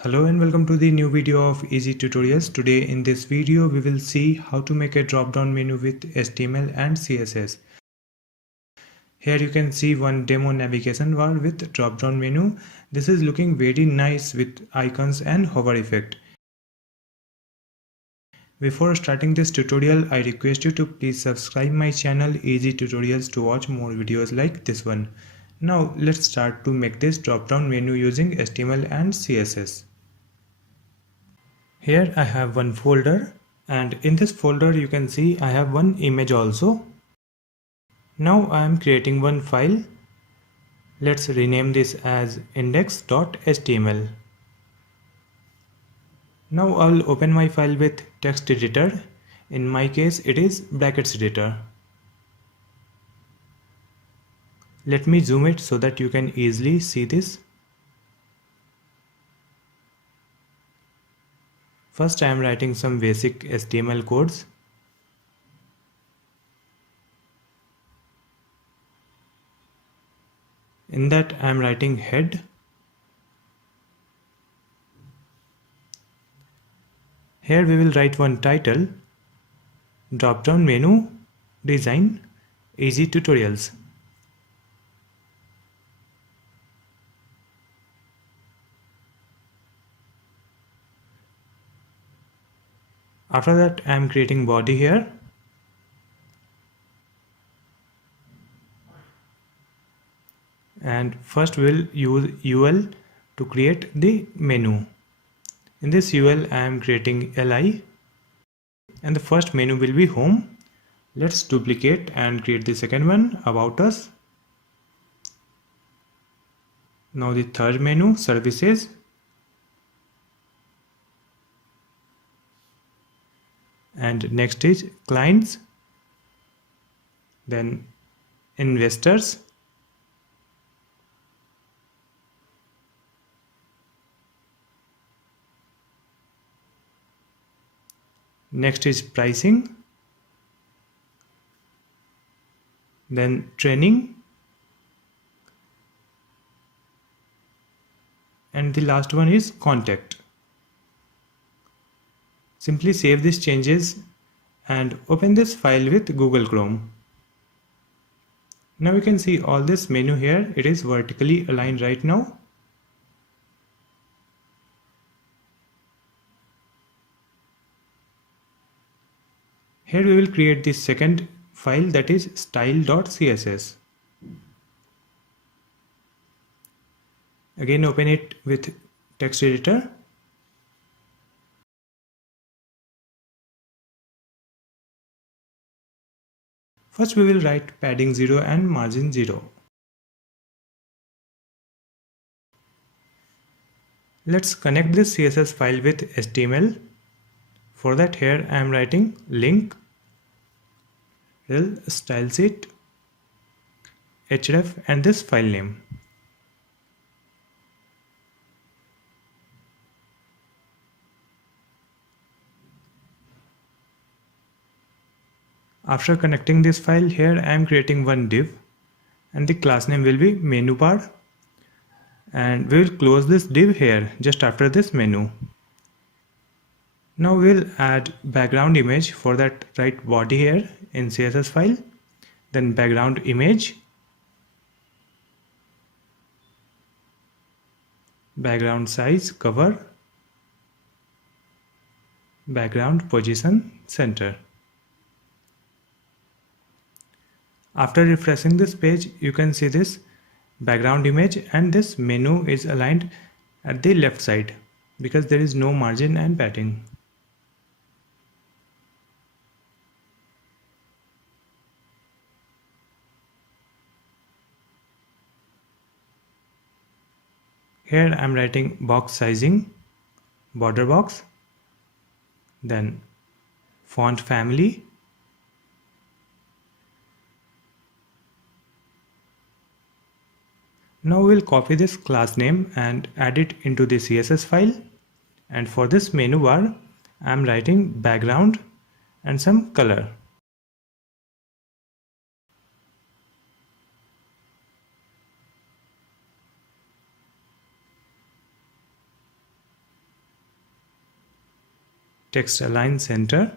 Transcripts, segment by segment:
Hello and welcome to the new video of Easy Tutorials. Today in this video we will see how to make a drop down menu with HTML and CSS. Here you can see one demo navigation bar with drop down menu. This is looking very nice with icons and hover effect. Before starting this tutorial, I request you to please subscribe my channel Easy Tutorials to watch more videos like this one. Now let's start to make this drop down menu using HTML and CSS. Here I have one folder, and in this folder you can see I have one image also. Now I am creating one file. Let's rename this as index.html. Now I'll open my file with text editor. In my case it is brackets editor. Let me zoom it so that you can easily see this. First I am writing some basic HTML codes. In that I am writing head. Here we will write one title, drop down menu, design, easy tutorials. After that I am creating body here. And first we'll use UL to create the menu. In this UL I am creating LI and the first menu will be home. Let's duplicate and create the second one, about us. Now the third menu, services. And next is clients, then investors, next is pricing, then training, and the last one is contact. Simply save these changes and open this file with Google Chrome. Now you can see all this menu here, it is vertically aligned right now. Here we will create the second file, that is style.css. Again open it with text editor. First we will write padding 0 and margin 0. Let's connect this CSS file with HTML. For that here I am writing link rel stylesheet href and this file name. After connecting this file, here I am creating one div and the class name will be menu bar, and we will close this div here just after this menu. Now we will add background image. For that write body here in CSS file, then background image, background size, cover, background position, center. After refreshing this page, you can see this background image and this menu is aligned at the left side because there is no margin and padding. Here I am writing box sizing, border box, then font family, now we'll copy this class name and add it into the CSS file, and for this menu bar I am writing background and some color. text align center.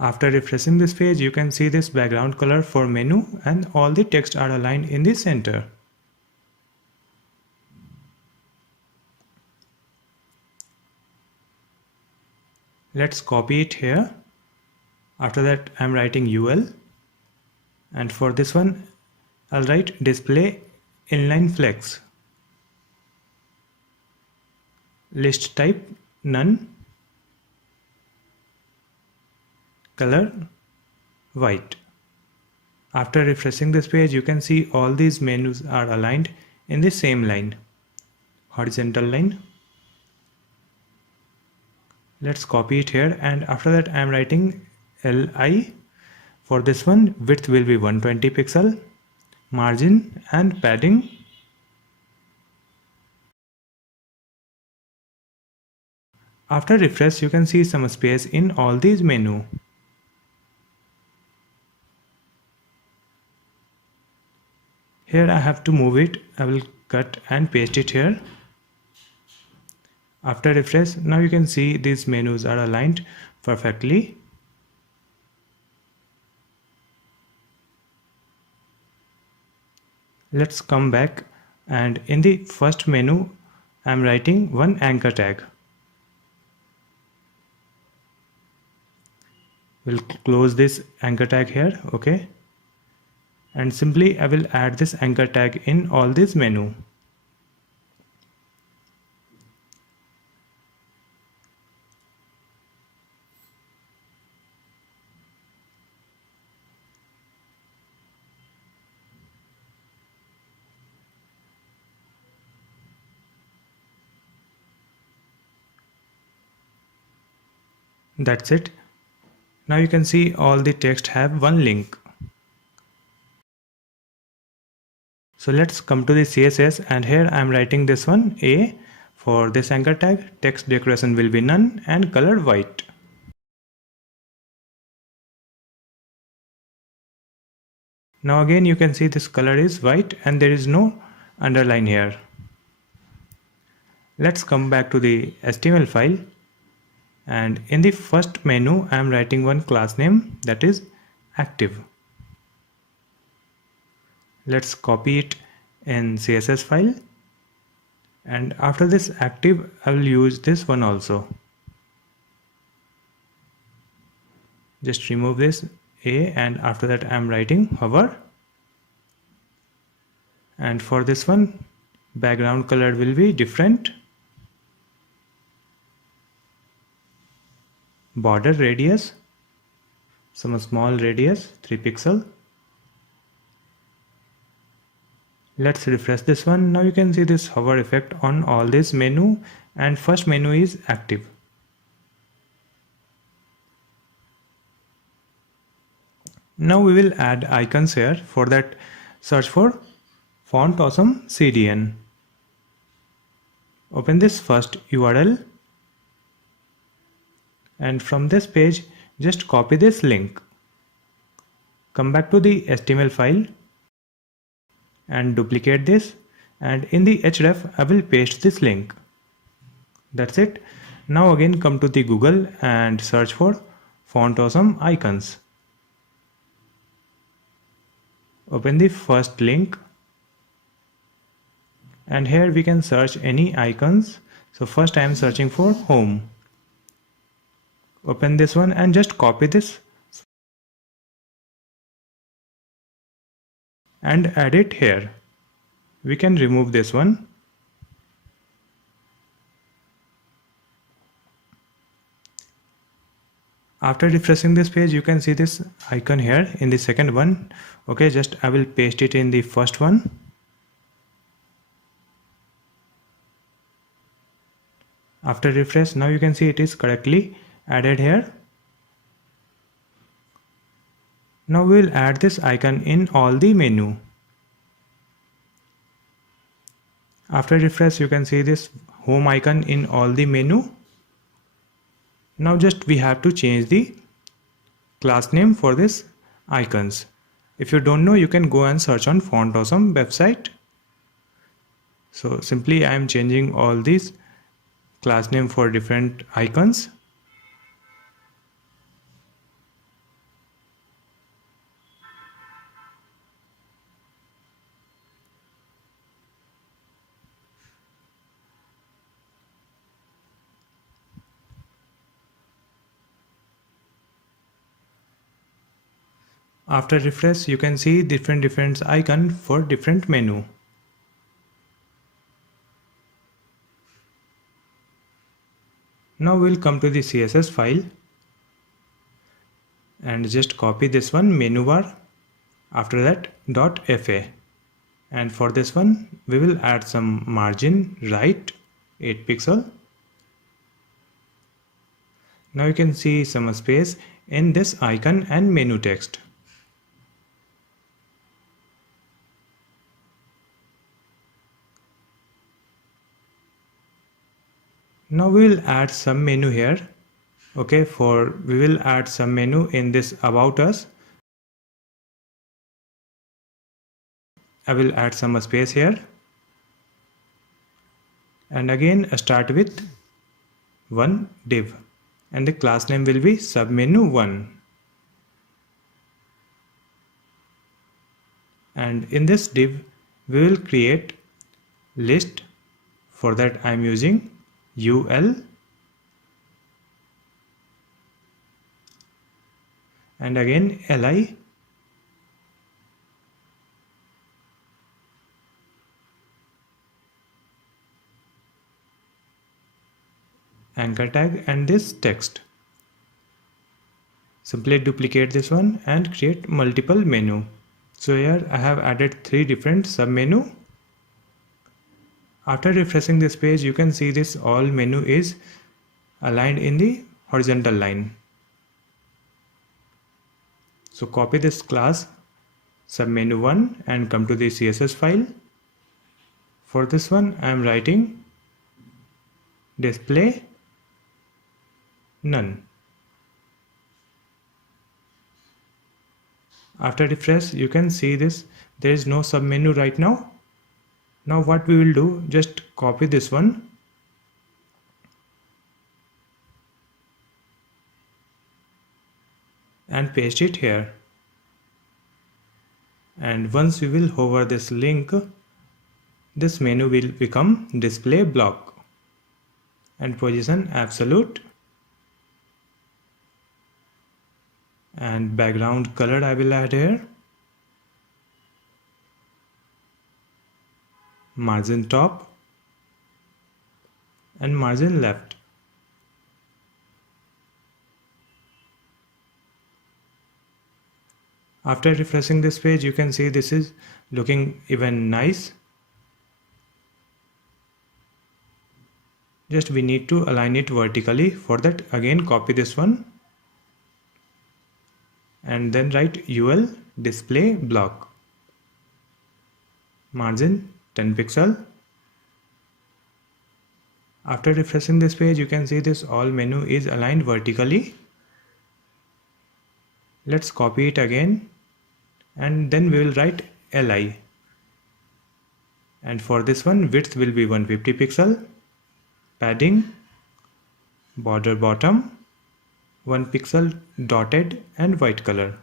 After refreshing this page, you can see this background color for menu and all the text are aligned in the center. Let's copy it here. After that, I'm writing UL, and for this one I'll write display inline flex. List type none. Color white. After refreshing this page, you can see all these menus are aligned in the same line, horizontal line. Let's copy it here, and after that I am writing LI. For this one, width will be 120 pixel, margin and padding after refresh you can see some space in all these menu. Here I have to move it. I will cut and paste it here. After refresh, now you can see these menus are aligned perfectly. Let's come back, and in the first menu I am writing one anchor tag. We'll close this anchor tag here, okay, and simply I will add this anchor tag in all this menu. That's it. Now you can see all the text have one link. So let's come to the CSS, and here I am writing this one A. For this anchor tag, text decoration will be none and color white. Now again you can see this color is white and there is no underline here. Let's come back to the HTML file, and in the first menu I am writing one class name, that is active. Let's copy it in CSS file, and after this active I will use this one also. Just remove this A, and after that I am writing hover, and for this one background color will be different. Border radius, some small radius, 3 pixel. Let's refresh this one. Now you can see this hover effect on all this menu, and first menu is active. Now we will add icons here. For that, search for Font Awesome CDN. Open this first URL, and from this page just copy this link. Come back to the HTML file and duplicate this, and in the href I will paste this link. That's it. Now again come to the Google and search for Font Awesome icons. Open the first link, and here we can search any icons. So first I am searching for home. Open this one and just copy this and add it here. We can remove this one. After refreshing this page, you can see this icon here in the second one. Okay, just I will paste it in the first one. After refresh, now you can see it is correctly added here. Now we will add this icon in all the menu. After refresh, you can see this home icon in all the menu. Now just we have to change the class name for this icons. If you don't know, you can go and search on Font Awesome website. So simply I am changing all these class name for different icons. After refresh, you can see different icon for different menu. Now we'll come to the CSS file and just copy this one, menu bar. After that, .fa. And for this one, we will add some margin right, 8 pixel. Now you can see some space in this icon and menu text. Now we will add some menu here. Okay, we will add some menu in this about us. I will add some space here. And again start with one div. And the class name will be submenu1. And in this div, we will create list. For that I am using UL and again LI anchor tag and this text. Simply duplicate this one and create multiple menu. So here I have added 3 different submenu. After refreshing this page, you can see this all menu is aligned in the horizontal line. So copy this class submenu1 and come to the CSS file. For this one I am writing display none. After refresh, you can see this, there is no submenu right now. Now what we will do, just copy this one and paste it here. And once we will hover this link, this menu will become display block and position absolute. And background color I will add here. Margin top and margin left. After refreshing this page, you can see this is looking even nice. Just we need to align it vertically. For that, again copy this one and then write UL display block. Margin 10 pixel. After refreshing this page, you can see this all menu is aligned vertically. Let's copy it again and then we will write LI. And for this one, width will be 150 pixel. Padding, border bottom, 1 pixel dotted and white color.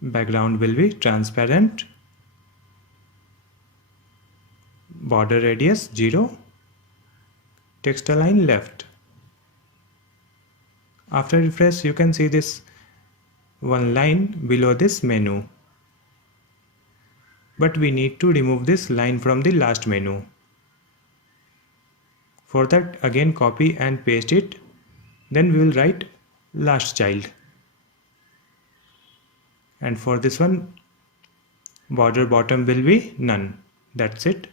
Background will be transparent. Border radius 0. Text align left. After refresh, you can see this one line below this menu. But we need to remove this line from the last menu. For that, again copy and paste it. Then we will write last child. And for this one, border bottom will be none. That's it.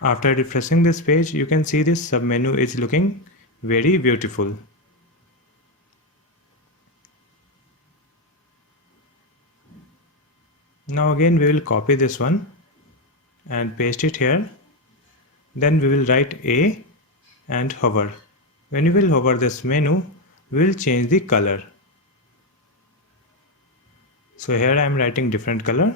After refreshing this page, you can see this submenu is looking very beautiful. Now again we will copy this one and paste it here. Then we will write A and hover. When you will hover this menu, we will change the color. So here I am writing different color.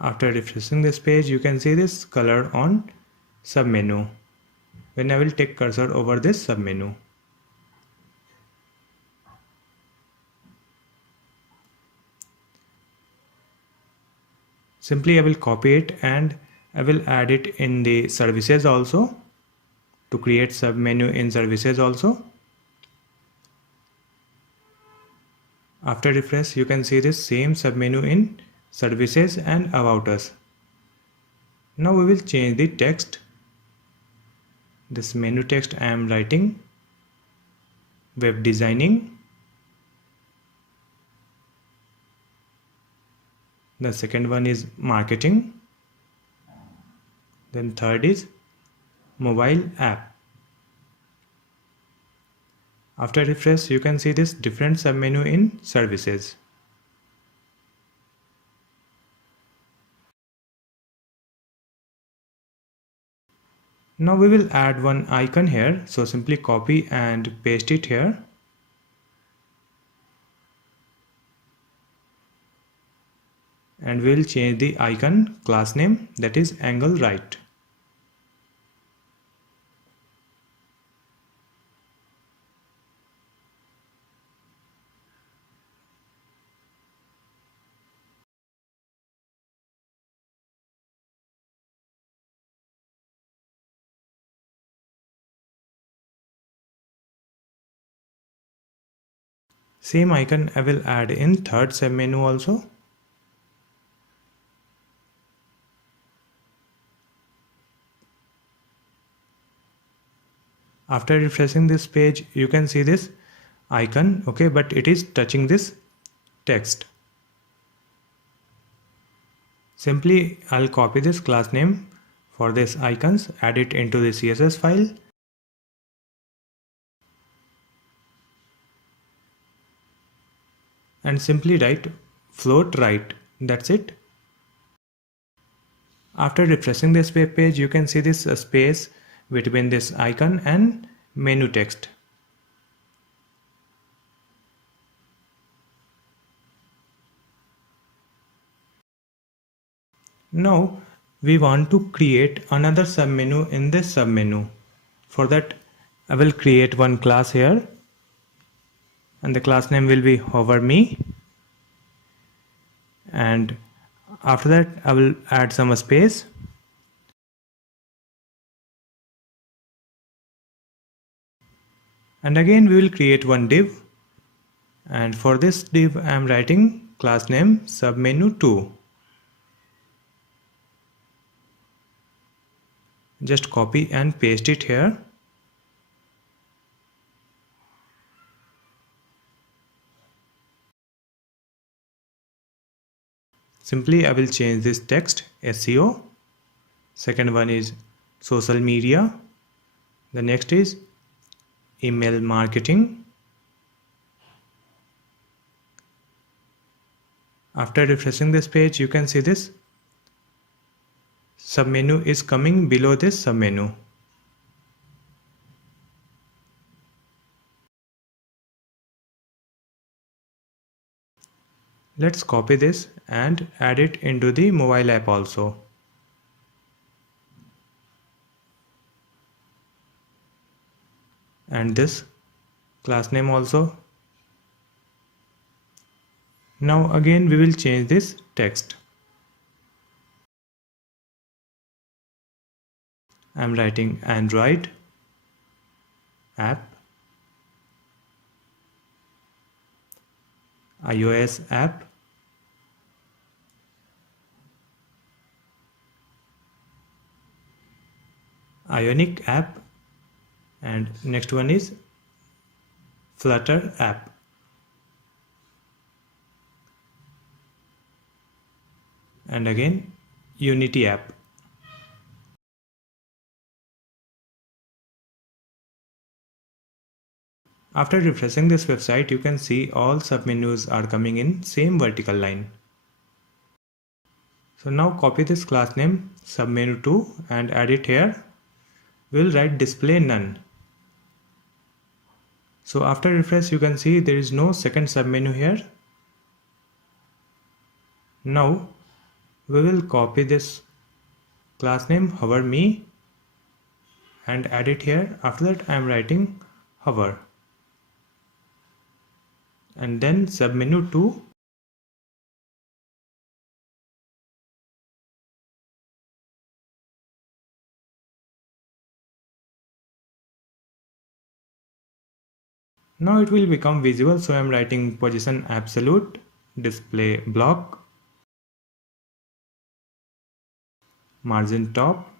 After refreshing this page, you can see this color on submenu. When I will take cursor over this submenu. Simply I will copy it and I will add it in the services also to create submenu in services also. After refresh, you can see this same submenu in services and about us. Now we will change the text. This menu text I am writing web designing. The second one is marketing. Then third is mobile app. After refresh, you can see this different submenu in services. Now we will add one icon here, so simply copy and paste it here. And we'll change the icon class name, that is angle right. Same icon I will add in third submenu also. After refreshing this page, you can see this icon, okay, but it is touching this text. Simply I'll copy this class name for this icons, add it into the CSS file. And simply write float right, that's it. After refreshing this web page, you can see this space between this icon and menu text. Now we want to create another submenu in this submenu. For that, I will create one class here, and the class name will be hover me. And after that, I will add some space. And again, we will create one div. And for this div, I am writing class name submenu2. Just copy and paste it here. Simply I will change this text SEO. Second one is social media. The next is email marketing. After refreshing this page, you can see this submenu is coming below this submenu. Let's copy this and add it into the mobile app also. And this class name also. Now again we will change this text. I am writing Android app, iOS app, Ionic app, and next one is Flutter app. And again Unity app. After refreshing this website, you can see all submenus are coming in same vertical line. So now copy this class name submenu2 and add it here. We'll write display none. So after refresh, you can see there is no second submenu here. Now we will copy this class name hover me and add it here. After that I am writing hover and then submenu 2. Now it will become visible, so I'm writing position absolute, display block, margin top,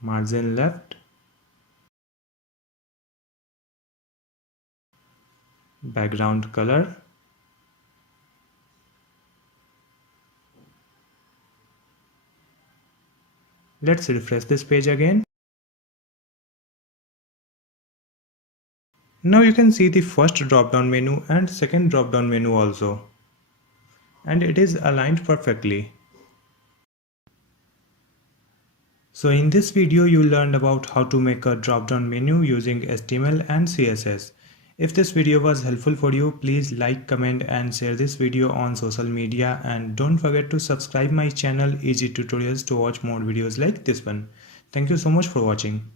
margin left, background color, let's refresh this page again. Now you can see the first drop down menu and second drop down menu also, and it is aligned perfectly. So in this video you learned about how to make a drop down menu using HTML and CSS. If this video was helpful for you, please like, comment and share this video on social media, and don't forget to subscribe my channel Easy Tutorials to watch more videos like this one. Thank you so much for watching.